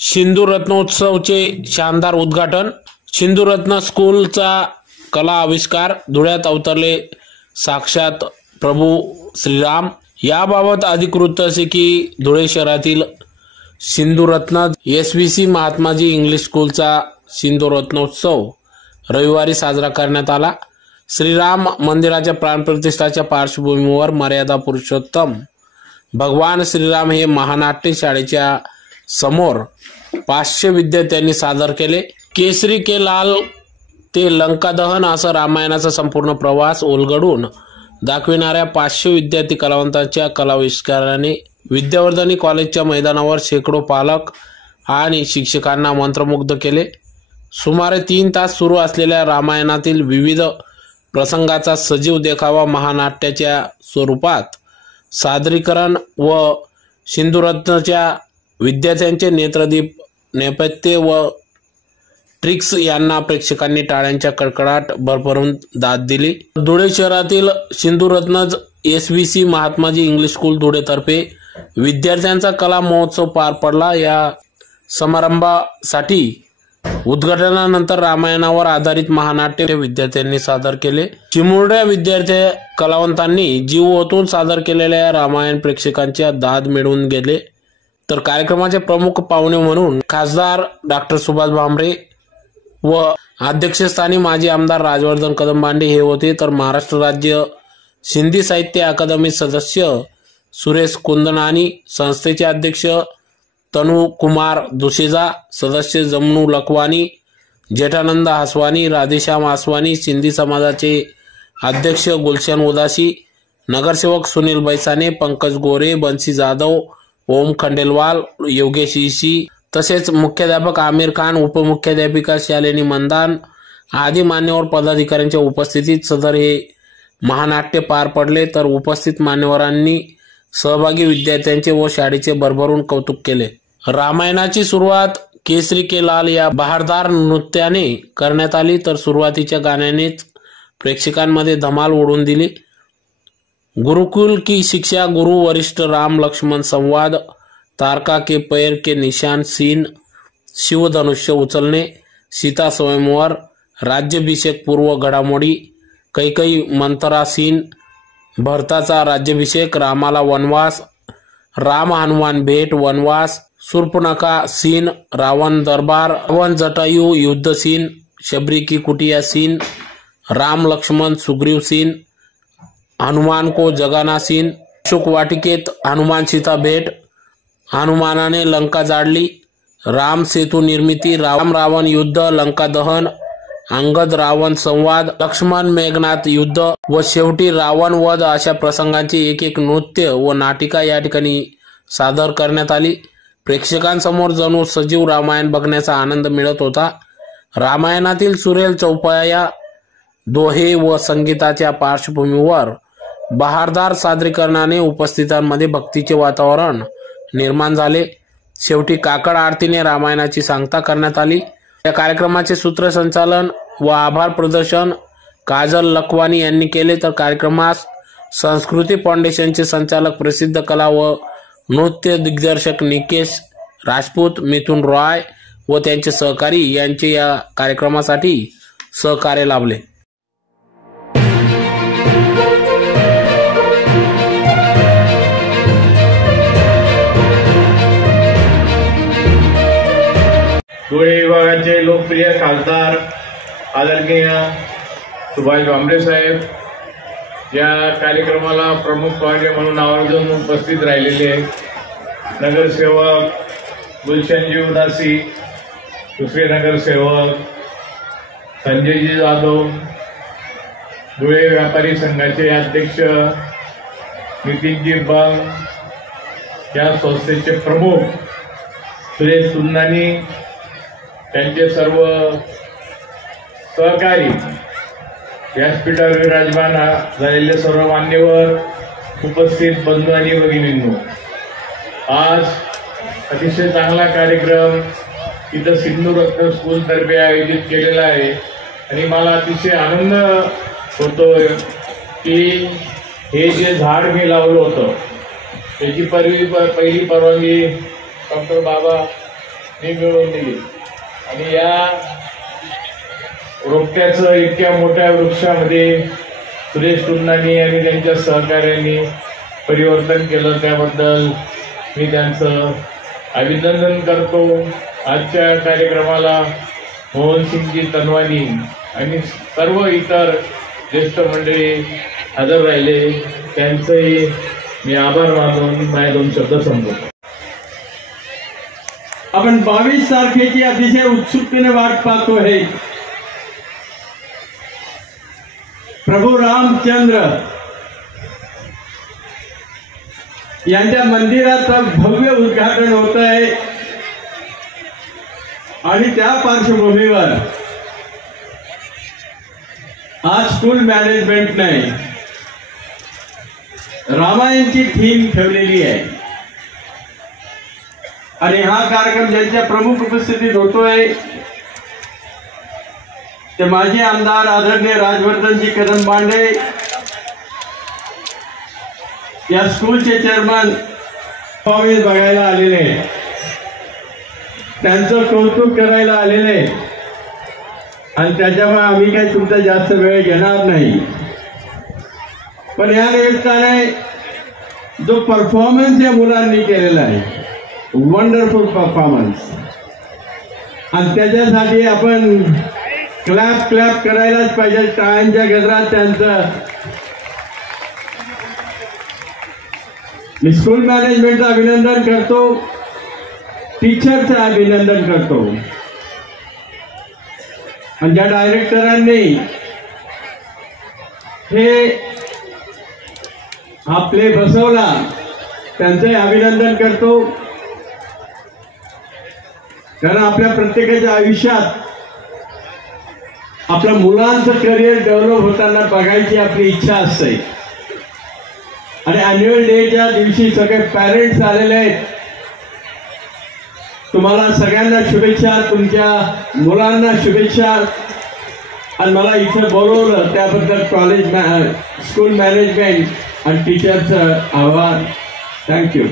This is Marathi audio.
सिंधू रत्नोत्सवचे शानदार उद्घाटन. सिंधुरत्न स्कूलचा कला आविष्कार. धुळ्यात अवतरले साक्षात प्रभू श्रीराम. याबाबत अधिकृत असे की धुळे शहरातील Sindhuratna S B C Mahatmaji English स्कूलचा सिंधुरत्नोत्सव रविवारी साजरा करण्यात आला. श्रीराम मंदिराच्या प्राणप्रतिष्ठाच्या पार्श्वभूमीवर मर्यादा पुरुषोत्तम. भगवान श्रीराम हे महानाट्य शाळेच्या समोर पाचशे विद्यार्थ्यांनी सादर केले. केसरी के लाल ते लंकादहन असं रामायणाचा संपूर्ण प्रवास उलगडून दाखविणाऱ्या पाचशे विद्यार्थी कलावंतांच्या कलाविष्काराने विद्यावर्धनी कॉलेजच्या मैदानावर शेकडो पालक आणि शिक्षकांना मंत्रमुग्ध केले. सुमारे तीन तास सुरू असलेल्या रामायणातील विविध प्रसंगाचा सजीव देखावा महानाट्याच्या स्वरूपात सादरीकरण व सिंधुरत्नच्या विद्यार्थ्यांचे नेत्रदीप नेपथ्य व ट्रिक्स यांना प्रेक्षकांनी टाळ्यांच्या कडकडाट भरभरून दाद दिली. धुळे शहरातील Sindhuratna S V C Mahatmaji English school धुळेतर्फे विद्यार्थ्यांचा कला महोत्सव पार पडला. या समारंभासाठी उद्घाटनानंतर रामायणावर आधारित महानाट्य विद्यार्थ्यांनी सादर केले. चिमुरड्या विद्यार्थी कलावंतांनी जीव ओतून सादर केलेल्या रामायण प्रेक्षकांच्या दाद मिळवून गेले. तर कार्यक्रमाचे प्रमुख पाहुणे म्हणून खासदार डॉक्टर सुभाष भामरे व अध्यक्षस्थानी माजी आमदार राजवर्धन कदमबांडे हे होते. तर महाराष्ट्र राज्य सिंधी साहित्य अकादमी सदस्य सुरेश कुंदनानी संस्थेचे अध्यक्ष तनु कुमार दुसेजा सदस्य जमनू लखवानी जेठानंद आसवानी राधेश्याम आसवानी सिंधी समाजाचे अध्यक्ष गुलशन उदासी नगरसेवक सुनील बैसाने पंकज गोरे बंसी जाधव ओम खंडेलवाल योगेश इशी तसेच मुख्याध्यापक आमिर खान उपमुख्याध्यापिका शालिनी मंदान आदी मान्यवर पदाधिकाऱ्यांच्या उपस्थितीत सदर हे महानाट्य पार पडले. तर उपस्थित मान्यवरांनी सहभागी विद्यार्थ्यांचे व शाळेचे भरभरून कौतुक केले. रामायणाची सुरुवात केसरी के लाल या बहारदार नृत्याने करण्यात आली. तर सुरुवातीच्या गाण्यानेच प्रेक्षकांमध्ये धमाल ओढून दिली. गुरुकुल की शिक्षा गुरु वरिष्ठ राम लक्ष्मण संवाद तारका के पैर के निशान सीन शिवधनुष्य उचलणे सीता स्वयंवर राज्याभिषेक पूर्व घडामोडी कैकई मंतरा सीन भरताचा राज्याभिषेक रामाला वनवास राम हनुमान भेट वनवास सुर्पणका सीन रावण दरबार रावण जटायू युद्ध सीन शबरी की कुटिया सीन राम लक्ष्मण सुग्रीव सीन हनुमान को जगानासीन शुक वाटिकेत हनुमान सीता भेट। हनुमानाने लंका जाडली राम सेतू निर्मिती। राम रावण युद्ध लंका दहन। अंगद रावण संवाद। लक्ष्मण मेघनाथ युद्ध। व शेवटी रावण वध अशा प्रसंगांची एक एक नृत्य व नाटिका या ठिकाणी सादर करण्यात आली. प्रेक्षकांसमोर जणू सजीव रामायण बघण्याचा आनंद मिळत होता. रामायणातील सुरेल चौपाया दोहे व संगीताच्या पार्श्वभूमीवर बहारदार सादरीकरणाने उपस्थितांमध्ये भक्तीचे वातावरण निर्माण झाले. शेवटी काकड आरतीने रामायणाची सांगता करण्यात आली. या कार्यक्रमाचे सूत्रसंचालन व आभार प्रदर्शन काजल लखवानी यांनी केले. तर कार्यक्रमास संस्कृती फाउंडेशनचे संचालक प्रसिद्ध कला व नृत्य दिग्दर्शक निकेश राजपूत मिथुन रॉय व त्यांचे सहकारी यांचे या कार्यक्रमासाठी सहकार्य लाभले. धुळे विभागाचे लोकप्रिय खासदार आदरणीय सुभाष भामरे साहेब या कार्यक्रमाला प्रमुख पाहुणे म्हणून आवर्जून उपस्थित राहिलेले नगरसेवक गुलशनजी उदासी दुसरे नगरसेवक संजयजी जाधव धुळे व्यापारी संघाचे अध्यक्ष नितीनजी बंग या संस्थेचे प्रमुख सुरेश सुंदानी त्यांचे सर्व सहकारी व्यासपीठावर विराजमान झालेले सर्व मान्यवर उपस्थित बंधू आणि भगिनींनो आज अतिशय चांगला कार्यक्रम इथं सिंधू रत्न स्कूलतर्फे आयोजित केलेला आहे. आणि मला अतिशय आनंद होतोय की हे जे झाड मी लावलं होतं त्याची परवी पहिली परवानगी डॉक्टर बाबा मी मिळवून दिली. आणि या रोपट्याचं इतक्या मोठ्या वृक्षामध्ये सुरेश कुंडांनी आणि त्यांच्या सहकार्यांनी परिवर्तन केलं त्याबद्दल मी त्यांचं अभिनंदन करतो. आजच्या कार्यक्रमाला मोहनसिंगजी तनवानी आणि सर्व इतर ज्येष्ठ मंडळी हजर राहिले. त्यांचंही मी आभार मानून माझे दोन शब्द संपवतो. आपण बावीस तारखेची अतिशय उत्सुकतेने वाट पाहतो आहे प्रभू रामचंद्र यांच्या मंदिराचं भव्य उद्घाटन होत आहे आणि त्या पार्श्वभूमीवर आज स्कूल मॅनेजमेंटने रामायणची थीम ठेवलेली आहे. आणि हा कार्यक्रम ज्यांच्या प्रमुख उपस्थितीत होतोय ते माजी आमदार आदरणीय राजवर्धनजी कदम बांडे या स्कूलचे चेअरमन परफॉर्मन्स बघायला आलेले. त्यांचं कौतुक करायला आलेले. आणि त्याच्यामुळे आम्ही काही तुमचा जास्त वेळ घेणार नाही. पण या निमित्ताने जो परफॉर्मन्स या मुलांनी केलेला आहे वंडरफुल परफॉर्मन्स आणि त्याच्यासाठी आपण क्लॅप क्लॅप करायलाच पाहिजे टाळ्यांच्या गजरात त्यांचं. मी स्कूल मॅनेजमेंटचं अभिनंदन करतो. टीचरचं अभिनंदन करतो. आणि ज्या डायरेक्टरांनी हे आपले बसवला त्यांचंही अभिनंदन करतो. कारण आपल्या प्रत्येकाच्या आयुष्यात आपल्या मुलांचं करिअर डेव्हलप होताना बघायची आपली इच्छा असते. आणि अॅन्युअल डेच्या दिवशी सगळे पॅरेंट्स आलेले आहेत. तुम्हाला सगळ्यांना शुभेच्छा तुमच्या मुलांना शुभेच्छा. आणि मला इथे बोलवलं त्याबद्दल कॉलेज स्कूल मॅनेजमेंट आणि टीचरचं आभार. थँक्यू